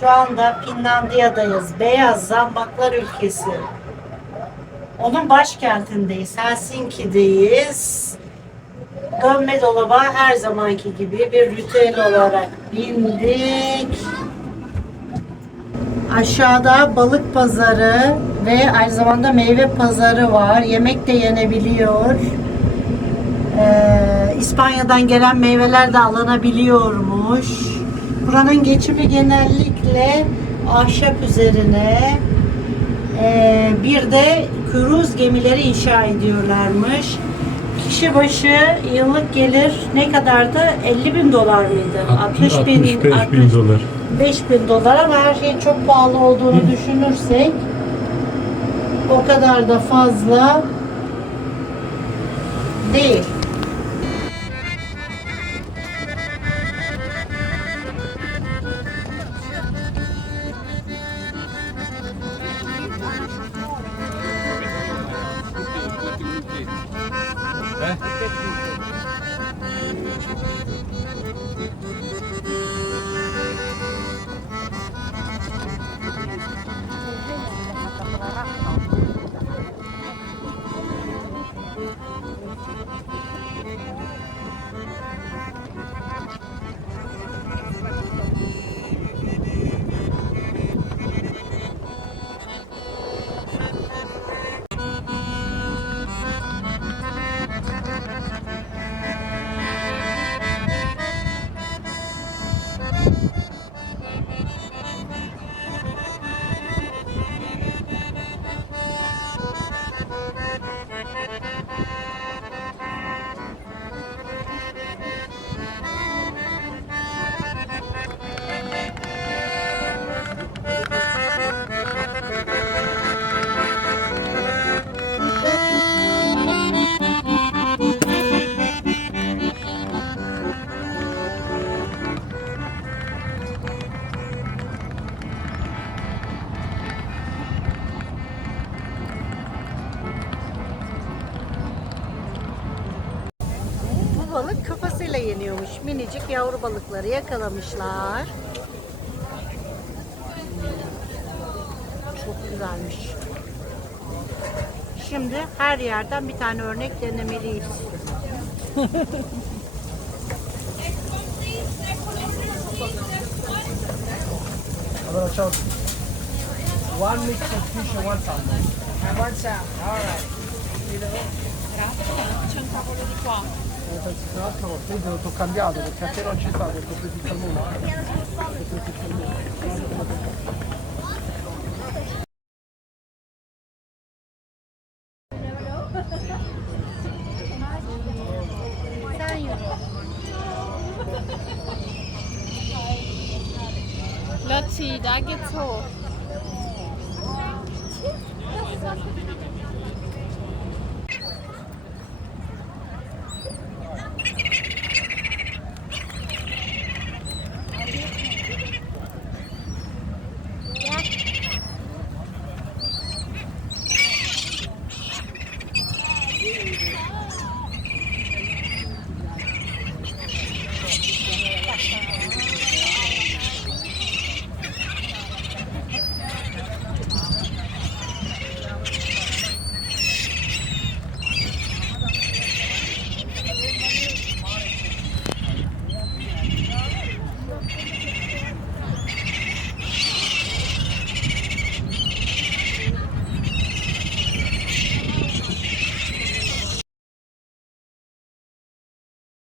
Şu anda Finlandiya'dayız. Beyaz zambaklar ülkesi. Onun başkentindeyiz. Helsinki'deyiz. Dönme dolaba her zamanki gibi bir ritüel olarak bindik. Aşağıda balık pazarı ve aynı zamanda meyve pazarı var. Yemek de yenebiliyor. Ee, İspanya'dan gelen meyveler de alınabiliyormuş. Buranın geçimi genellikle ahşap üzerine. Ee, bir de kruz gemileri inşa ediyorlarmış. Kişi başı yıllık gelir ne kadardı? 50 bin dolar mıydı? 60, 65 bin 60 dolar. 5 bin dolar ama her şeyin çok pahalı olduğunu düşünürsek o kadar da fazla değil. Yeniyormuş. Minicik yavru balıkları yakalamışlar. Çok güzelmiş. Şimdi her yerden bir tane örnek denemeliyiz. Allora, ciao. One mix of fish and one salmon. And one salmon, all right. C'è un tavolo di qua. tra l'altro io ho cambiato perché appena non ci sta questo preso il salmone Lotti, da geht's hoch. Das ist was Thank you.